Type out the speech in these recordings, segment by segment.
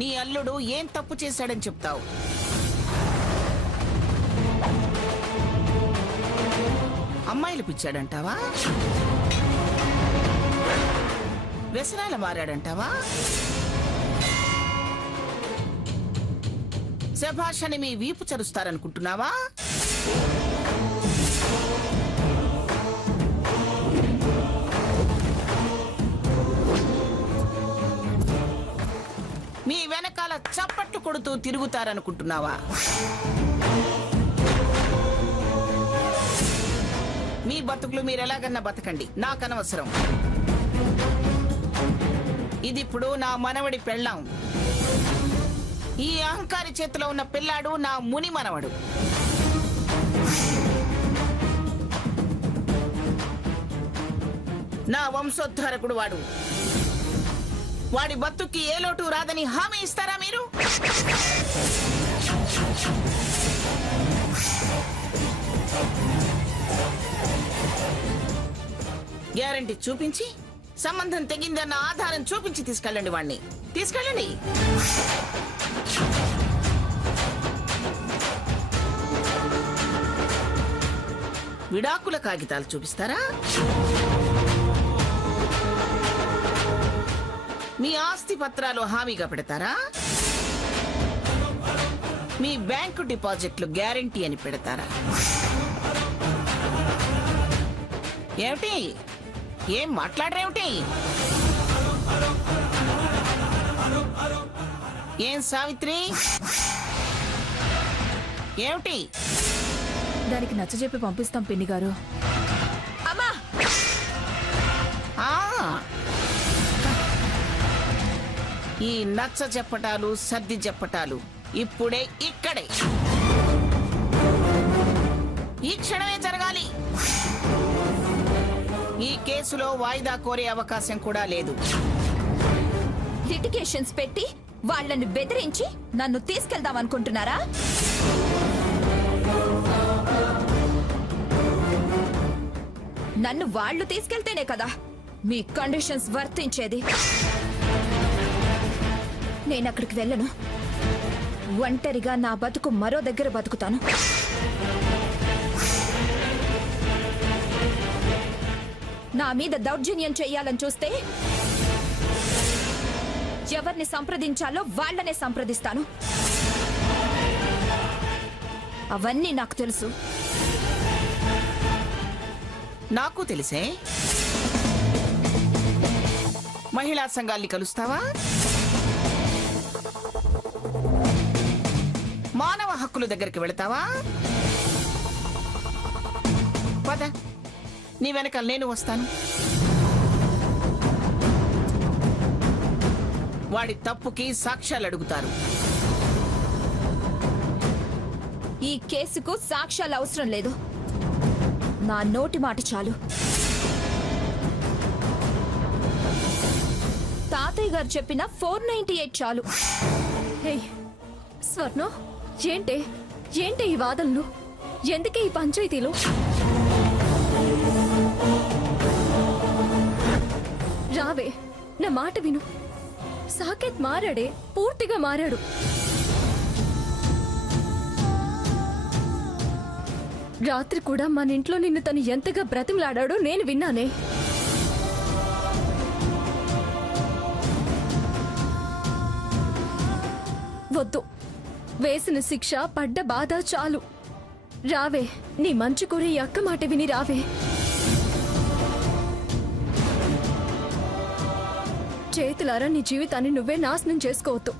నీ అల్లుడు ఏం తప్పు చేశాడని చెప్తావు? అమ్మాయిలు పిచ్చాడంటావా? వ్యసనాల మారాడంటావా? శభాషని మీ వీపు చరుస్తారనుకుంటున్నావా? మీ వెనకాల చప్పట్లు కొడుతూ తిరుగుతారనుకుంటున్నావా? మీ బతుకులు మీరెలాగన్నా బతకండి, నాకనవసరం. ఇదిప్పుడు నా మనవడి పెళ్ళాం. ఈ అహంకారి చేతిలో ఉన్న పిల్లాడు నా ముని మనవడు. నా వంశోద్ధారకుడు వాడు. వాడి బతుక్కి ఏ లోటు రాదని హామీ ఇస్తారా మీరు? గ్యారంటీ చూపించి, సంబంధం తెగిందన్న ఆధారం చూపించి తీసుకెళ్ళండి వాణ్ణి. తీసుకెళ్ళండి. విడాకుల కాగితాలు చూపిస్తారా? మీ ఆస్తి పత్రాలు హామీగా పెడతారా? మీ బ్యాంకు డిపాజిట్లు గ్యారంటీ అని పెడతారా? ఏమిటి? ఏం మాట్లాడరేమిటి? ఏం సావిత్రి, ఏమిటి? దానికి నచ్చజెప్పి పంపిస్తాం పిన్ని గారు. అమ్మా, ఈ నచ్చ చెప్పటాలు, సర్ది చెప్పటాలు ఇప్పుడే ఇక్కడే ఈ క్షణమే జరగాలి. ఈ కేసులో వాయిదా కోరే అవకాశం కూడా లేదు. లిటిగేషన్స్ పెట్టి వాళ్ళని బెదిరించి నన్ను తీసుకెళ్దాం అనుకుంటున్నారా? నన్ను వాళ్ళు తీసుకెళ్తేనే కదా మీ కండిషన్స్ వర్తించేది. నేనక్కడికి వెళ్ళను. ఒంటరిగా నా బతుకు మరో దగ్గర బతుకుతాను. నా మీద దౌర్జన్యం చెయ్యాలని చూస్తే ఎవరిని సంప్రదించాలో వాళ్ళనే సంప్రదిస్తాను. అవన్నీ నాకు తెలుసు. నాకు తెలిసే. మహిళా సంఘాల్ని కలుస్తావా? మానవ హక్కుల దగ్గరికి వెళతావా? పద, నీ వెనకాల నేను వస్తాను. వాడి తప్పుకి సాక్ష్యాలు అడుగుతారు. ఈ కేసుకు సాక్ష్యాలు అవసరం లేదు. నా నోటి మాట చాలు. తాతయ్య గారు చెప్పిన 498 చాలు. స్వర్ణ, ఏంటే ఈ వాదనలు? ఎందుకే ఈ పంచాయతీలు? రావే, నా మాట విను. సాకేత్ మారాడే, పూర్తిగా మారాడు. రాత్రి కూడా మన ఇంట్లో నిన్ను తను ఎంతగా బ్రతిమలాడాడో నేను విన్నానే. వద్దు, వేసిన శిక్ష, పడ్డ బాధ చాలు. రావే, నీ మంచి కోరి ఈ అక్క మాట విని రావే. చేతులారా నీ జీవితాన్ని నువ్వే నాశనం చేసుకోవద్దు.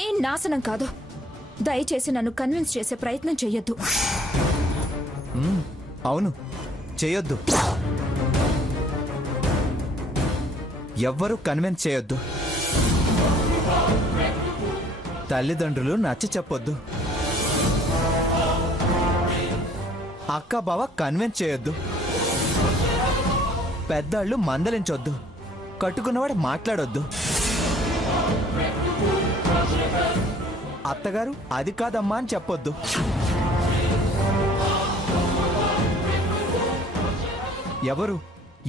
ఏం నాశనం కాదు. దయచేసి నన్ను కన్విన్స్ చేసే ప్రయత్నం చెయ్యొద్దు. అవును, చేయొద్దు. ఎవ్వరూ కన్విన్స్ చేయొద్దు. తల్లిదండ్రులు నచ్చ చెప్పొద్దు. అక్క బావ కన్విన్స్ చేయొద్దు. పెద్దాళ్ళు మందలించొద్దు. కట్టుకున్నవాడు మాట్లాడొద్దు. అత్తగారు అది కాదమ్మా అని చెప్పొద్దు.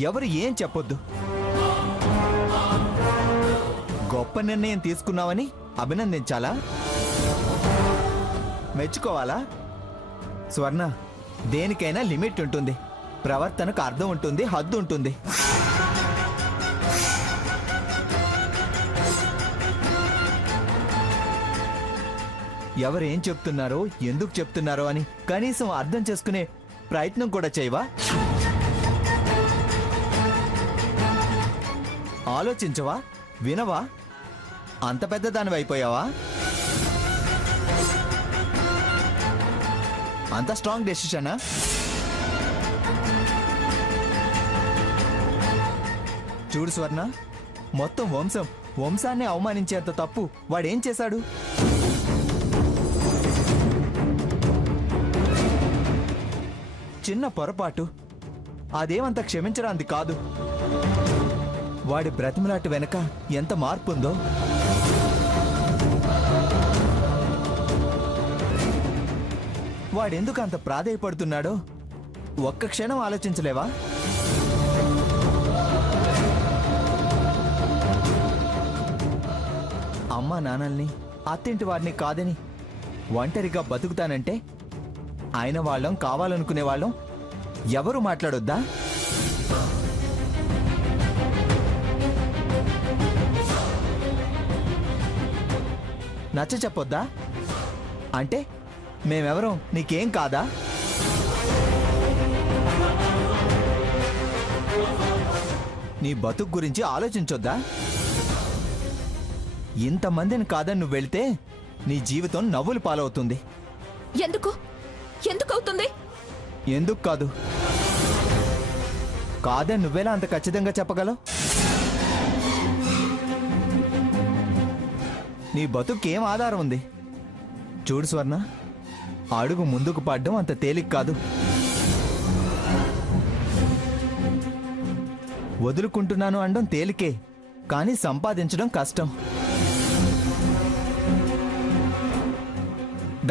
ఎవరు ఏం చెప్పొద్దు. గొప్ప నిర్ణయం తీసుకున్నావని అభినందించాలా? మెచ్చుకోవాలా? స్వర్ణ, దేనికైనా లిమిట్ ఉంటుంది, ప్రవర్తనకు అర్థం ఉంటుంది, హద్దు ఉంటుంది. ఎవరేం చెప్తున్నారో, ఎందుకు చెప్తున్నారో అని కనీసం అర్థం చేసుకునే ప్రయత్నం కూడా చేయవా? ఆలోచించవా? వినవా? అంత పెద్ద దానివి అయిపోయావా? అంత స్ట్రాంగ్ డెసిషనా? చూడు స్వర్ణ, మొత్తం వంశాన్ని అవమానించేంత తప్పు వాడేం చేశాడు? చిన్న పొరపాటు, అదేమంత క్షమించడానికి కాదు. వాడి బ్రతిమలాట వెనక ఎంత మార్పు ఉందో. వాడెందుకు అంత ప్రాధేయపడుతున్నాడో ఒక్క క్షణం ఆలోచించలేవా? అమ్మా నాన్నల్ని, అత్తింటి వారిని కాదని ఒంటరిగా బతుకుతానంటే ఆయన వాళ్ళం, కావాలనుకునే వాళ్ళం ఎవరు మాట్లాడొద్దా? నచ్చ చెప్పొద్దా? అంటే మేమెవరం నీకేం కాదా? నీ బతుకు గురించి ఆలోచించొద్దా? ఇంతమందిని కాదని నువ్వు వెళ్తే నీ జీవితం నవ్వులు పాలవుతుంది. ఎందుకు అవుతుంది? ఎందుకు కాదు? కాదని నువ్వేలా అంత ఖచ్చితంగా చెప్పగలవు? నీ బతుకేం ఆధారం ఉంది? చూడు స్వర్ణ, అడుగు ముందుకు పడ్డం అంత తేలిక కాదు. వదులుకుంటున్నాను అనడం తేలికే, కానీ సంపాదించడం కష్టం.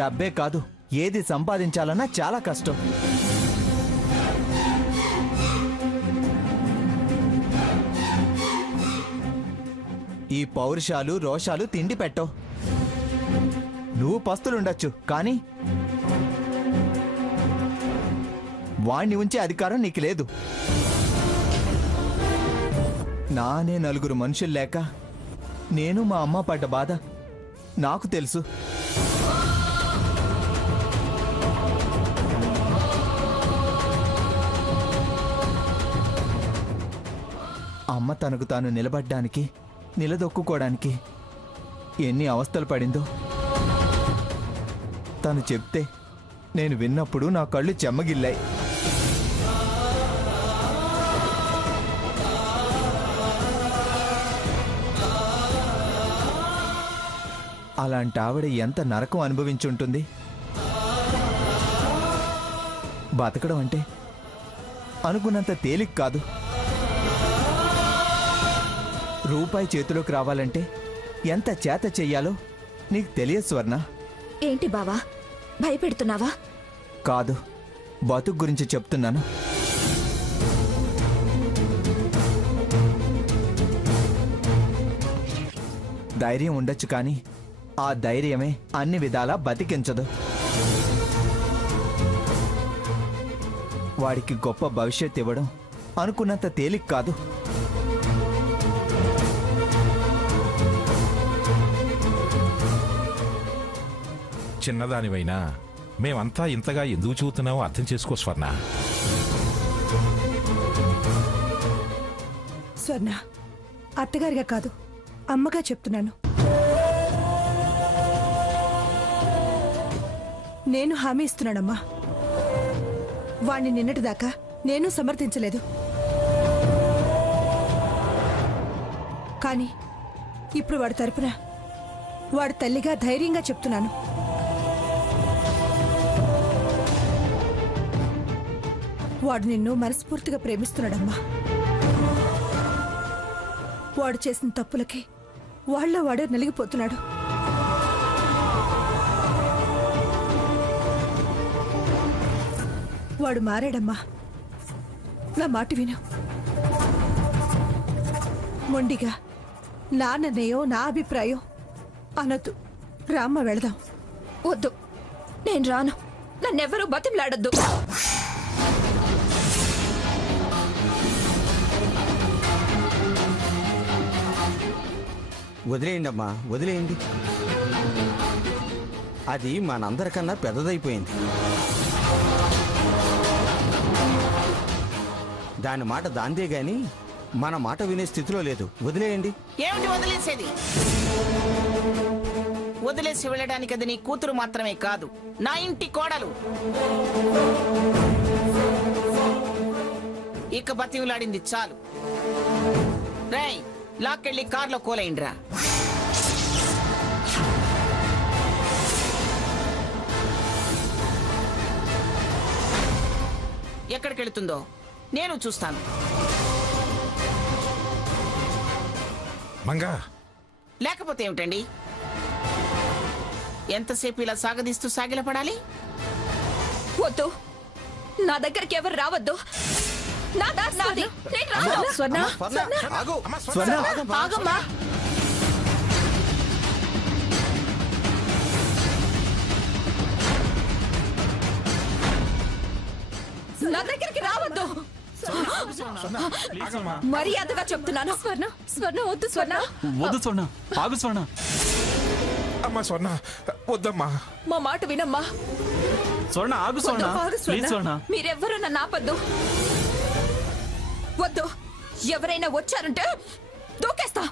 డబ్బే కాదు, ఏది సంపాదించాలన్నా చాలా కష్టం. ఈ పౌరుషాలు, రోషాలు తిండి పెట్టవు. నువ్వు పస్తులుండొచ్చు, కానీ వాణ్ణి ఉంచే అధికారం నీకు లేదు. నానే నలుగురు మనుషులు లేక నేను మా అమ్మ పడ్డ బాధ నాకు తెలుసు. అమ్మ తనకు తాను నిలబడ్డానికి, నిలదొక్కుకోవడానికి ఎన్ని అవస్థలు పడిందో తను చెప్తే నేను విన్నప్పుడు నా కళ్ళు చెమ్మగిల్లాయి. అలాంటి ఆవిడ ఎంత నరకం అనుభవించుంటుంది. బతకడం అంటే అనుకున్నంత తేలిక కాదు. రూపాయి చేతిలోకి రావాలంటే ఎంత చేత చెయ్యాలో నీకు తెలియదు స్వర్ణ. ఏంటి బావా, భయపెడుతున్నావా? కాదు, బతుకు గురించి చెప్తున్నాను. ధైర్యం ఉండొచ్చు, కానీ ఆ ధైర్యమే అన్ని విధాలా బతికించదు. వాడికి గొప్ప భవిష్యత్ ఇవ్వడం అనుకున్నంత తేలిక కాదు. చిన్నదానివైనా మేమంతా ఇంతగా ఎందుకు చూస్తున్నామో అర్థం చేసుకో స్వర్ణ. స్వర్ణ, అత్తగారిగా కాదు, అమ్మగా చెప్తున్నాను. నేను హామీ ఇస్తున్నానమ్మా. వాణ్ణి నిన్నటిదాకా నేను సమర్థించలేదు, కానీ ఇప్పుడు వాడి తరపున వాడి తల్లిగా ధైర్యంగా చెప్తున్నాను. వాడు నిన్ను మనస్ఫూర్తిగా ప్రేమిస్తున్నాడమ్మా. వాడు చేసిన తప్పులకి వాళ్ళ వాడే నలిగిపోతున్నాడు. వాడు మారాడమ్మా. నా మాట విను. మొండిగా నా నిర్ణయం, నా అభిప్రాయం అనొద్దు. రామ్మ వెళదాం. వద్దు, నేను రాను. నన్నెవ్వరూ బతిమలాడొద్దు. వదిలేయండి అమ్మా, వదిలేయండి. అది మనందరికన్నా పెద్దదైపోయింది. దాని మాట దాందే గాని మన మాట వినే స్థితిలో లేదు. వదిలేయండి. ఏమిటి వదిలేసేది? వదిలేసి వెళ్ళడానికి అది నీ కూతురు మాత్రమే కాదు, నా ఇంటి కోడలు. ఇక బతివులాడింది చాలు. రేయ్, లాక్కెళ్ళి కార్లో కోలేయండిరా. ఎక్కడికెళ్తుందో నేను చూస్తాను. మంగా, లేకపోతే ఏమిటండి? ఎంతసేపు ఇలా సాగదీస్తూ సాగిలపడాలి? వద్దు, నా దగ్గరికి ఎవరు రావద్దు. నా దారి నాది. నేను రాను. స్వర్ణ, ఆగు. స్వర్ణ, ఆగమ్మా. నా దగ్గరికి రావద్దు. మర్యాదగా చెప్తున్నాను. స్వర్ణ, స్వర్ణ వద్దు స్వర్ణ. వద్దు స్వర్ణ, ఆగు స్వర్ణ. అమ్మా స్వర్ణ, వద్దమ్మా. మా మాట వినమ్మా. స్వర్ణ ఆగు స్వర్ణ, ఆగు స్వర్ణ. ప్లీజ్ స్వర్ణ. మీరెవ్వరూ నన్ను ఆపద్దు. వద్దు, ఎవరైనా వచ్చారంటే దూకేస్తా.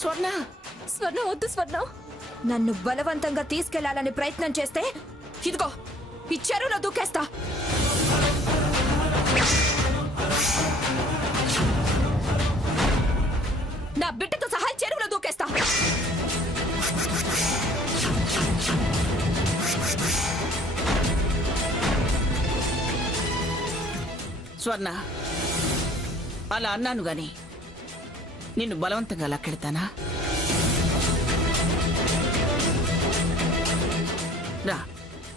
స్వర్ణ, స్వర్ణ వద్దు స్వర్ణ. నన్ను బలవంతంగా తీసుకెళ్లాలని ప్రయత్నం చేస్తే ఇదిగో ఈ చెరువులో దూకేస్తా. నా బిడ్డతో సహా చెరువులో దూకేస్తా. స్వర్ణ, అలా అన్నాను గాని నిన్ను బలవంతంగా లాక్కెళ్తానా? రా,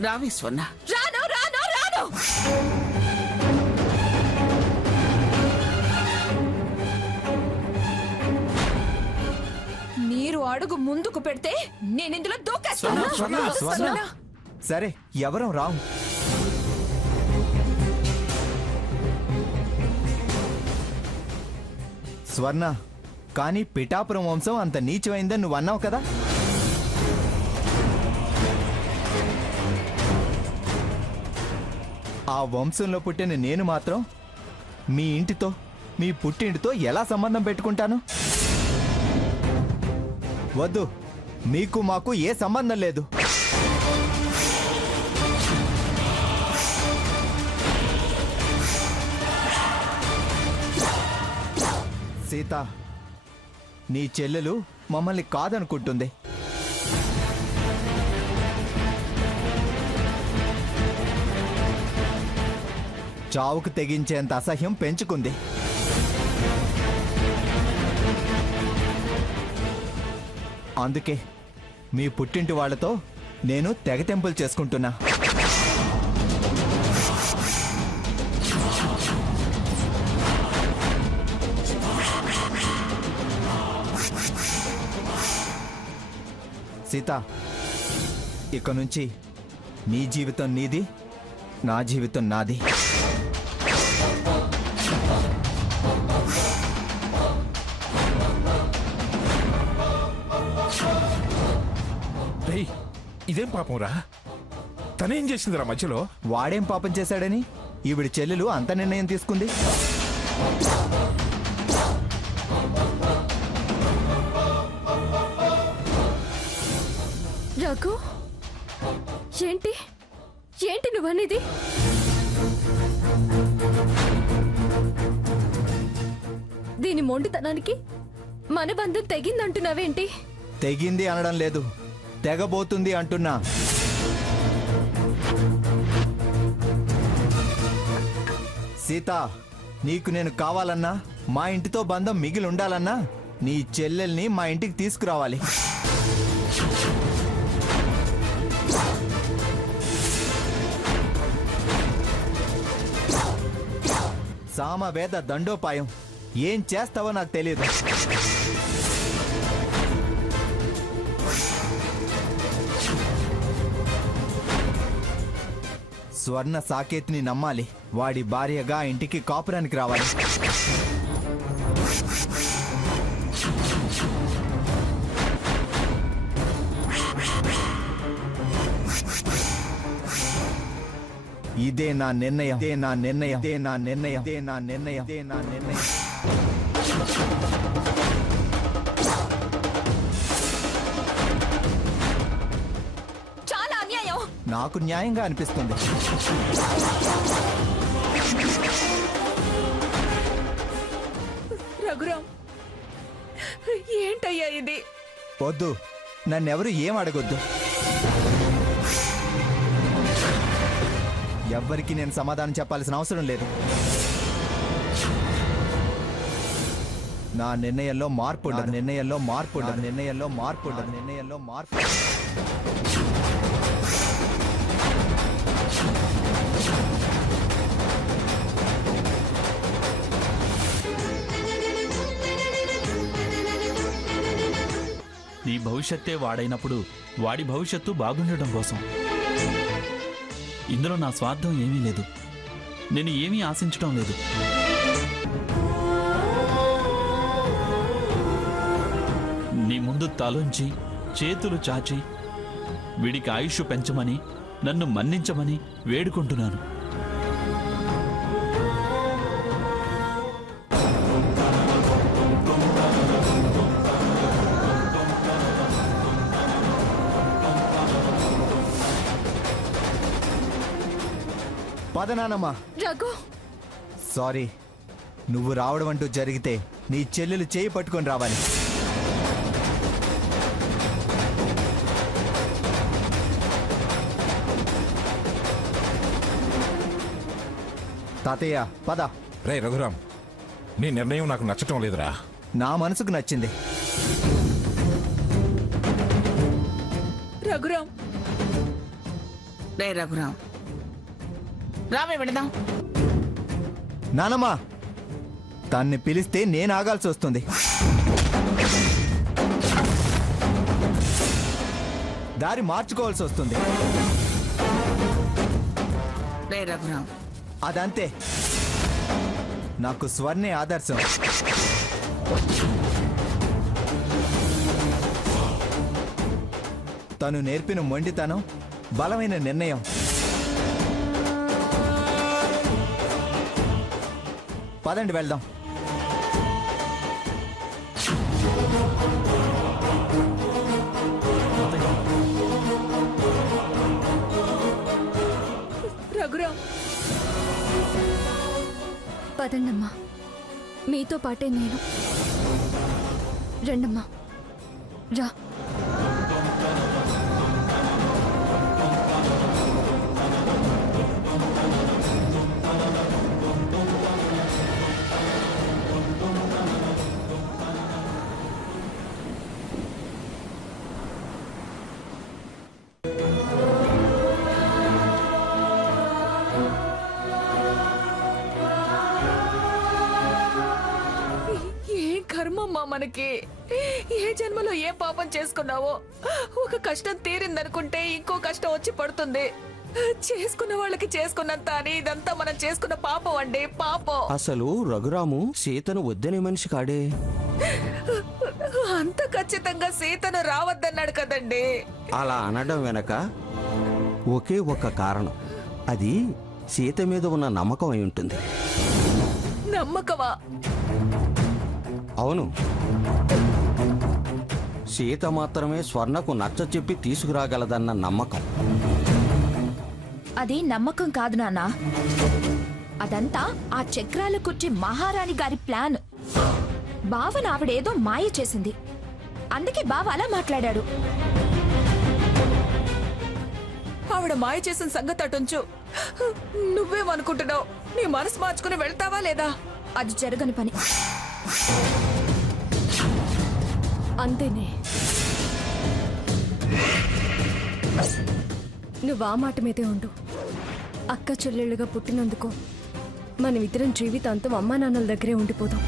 రావే స్వర్ణ. రాను రాను రాను. మీరు అడుగు ముందుకు పెడితే నేను ఇందులో దూకేస్తాను. స్వర్ణ. సరే, ఎవరం రాం. స్వర్ణ, కానీ పిఠాపురం వంశం అంత నీచమైందని నువ్వు అన్నావు కదా. ఆ వంశంలో పుట్టిన నేను మాత్రం మీ ఇంటితో, మీ పుట్టింటితో ఎలా సంబంధం పెట్టుకుంటాను? వద్దు, మీకు మాకు ఏ సంబంధం లేదు. సీత, నీ చెల్లెలు మమ్మల్ని కాదనుకుంటుంది. చావుకు తెగించేంత అసహ్యం పెంచుకుంది. అందుకే మీ పుట్టింటి వాళ్లతో నేను తెగతెంపులు చేసుకుంటున్నా. సీత, ఇక నుంచి నీ జీవితం నీది, నా జీవితం నాది. రేయ్, ఇదేం పాపం రా? తనేం చేసిందిరా మధ్యలో? వాడేం పాపం చేశాడని ఈవిడి చెల్లెలు అంత నిర్ణయం తీసుకుంది? రఘు, ఏంటి ఏంటి నువ్వనేది? దీని మొండితనానికి మన బంధం తెగిందంటున్నావేంటి? తెగింది అనడం లేదు, తెగబోతుంది అంటున్నా. సీత, నీకు నేను కావాలన్నా, మా ఇంటితో బంధం మిగిలి ఉండాలన్నా నీ చెల్లెల్ని మా ఇంటికి తీసుకురావాలి. సామవేద దండోపాయం ఏం చేస్తావో నాకు తెలియదు. స్వర్ణ సాకేత్ని నమ్మాలి. వాడి భార్యగా ఇంటికి కాపురానికి రావాలి. ఇదే నా నిర్ణయం, ఇదే నా నిర్ణయం, ఇదే నా నిర్ణయం, ఇదే నా నిర్ణయం, ఇదే నా నిర్ణయం. చాలా అన్యాయం. నాకు న్యాయంగా అనిపిస్తుంది. రఘురాం, ఏంటయ్యా ఇది? వద్దు, నన్నెవరు ఏం అడగొద్దు. ఎవ్వరికి నేను సమాధానం చెప్పాల్సిన అవసరం లేదు. నా నిర్ణయంలో మార్పు ఉండదు. నిర్ణయంలో మార్పు ఉండదు. నిర్ణయంలో మార్పు ఉండదు. నిర్ణయంలో మార్పు. నీ భవిష్యత్తే వాడైనప్పుడు వాడి భవిష్యత్తు బాగుండటం కోసం. ఇందులో నా స్వార్థం ఏమీ లేదు. నేను ఏమీ ఆశించటం లేదు. నీ ముందు తలొంచి చేతులు చాచి వీడికి ఆయుష్ పెంచమని, నన్ను మన్నించమని వేడుకుంటున్నాను. పదనానమ్మా. రఘు, సారీ, నువ్వు రావడం అంటూ జరిగితే నీ చెల్లెలు చేయి పట్టుకొని రావాలి. తాతయ్య పద. రే రఘురాం, నీ నిర్ణయం నాకు నచ్చటం లేదురా. నా మనసుకు నచ్చింది. రఘురాం, రే రఘురాం, రావే వెళదాం. నానమ్మా, తన్ని పిలిస్తే నేను ఆగాల్సి వస్తుంది. దారి మార్చుకోవాల్సి వస్తుంది. రే రఘురాం, అదంతే. నాకు స్వర్ణే ఆదర్శం. తను నేర్పిన మొండితనం, బలమైన నిర్ణయం. పదండి వెళ్దాం. రఘురాం, పదండమ్మా, మీతో పాటే నేను. రండమ్మా, రా. ఏం కర్మమ్మా మనకి. ఏ జన్మలో ఏ పాపం చేసుకున్నావో. ఒక కష్టం తీరిందనుకుంటే ఇంకో కష్టం వచ్చి పడుతుంది. చేసుకున్న వాళ్ళకి చేసుకున్నంత అని ఇదంతా మనం చేసుకున్న పాపం అండి, పాపం. అసలు రఘురాము సీతను వద్దనే మనిషి కాడే. అంత ఖచ్చితంగా సీతను రావద్దన్నాడు కదండి. అలా అనడం వెనక ఒకే ఒక్క కారణం. అది సీత మీద ఉన్న నమ్మకం అయి ఉంటుంది. నమ్మకమా? అవును, సీత మాత్రమే స్వర్ణకు నచ్చ చెప్పి తీసుకురాగలదన్న నమ్మకం. అది నమ్మకం కాదు నాన్న. అదంతా ఆ చక్రాల కుర్చీ మహారాణి గారి ప్లాన్. బావను ఆవిడేదో మాయ చేసింది. అందుకే బావ అలా మాట్లాడాడు. ఆవిడ మాయ చేసిన సంగతి అటుంచు. నువ్వేమనుకుంటున్నావు? నీ మనసు మార్చుకుని వెళ్తావా లేదా? అది జరగని పని. అంతేనే. నువ్వు ఆ మాట మీదే ఉండు. అక్క చెల్లెళ్ళుగా పుట్టినందుకు మనమిద్దరం జీవితాంతం అమ్మా నాన్నల దగ్గరే ఉండిపోదాం.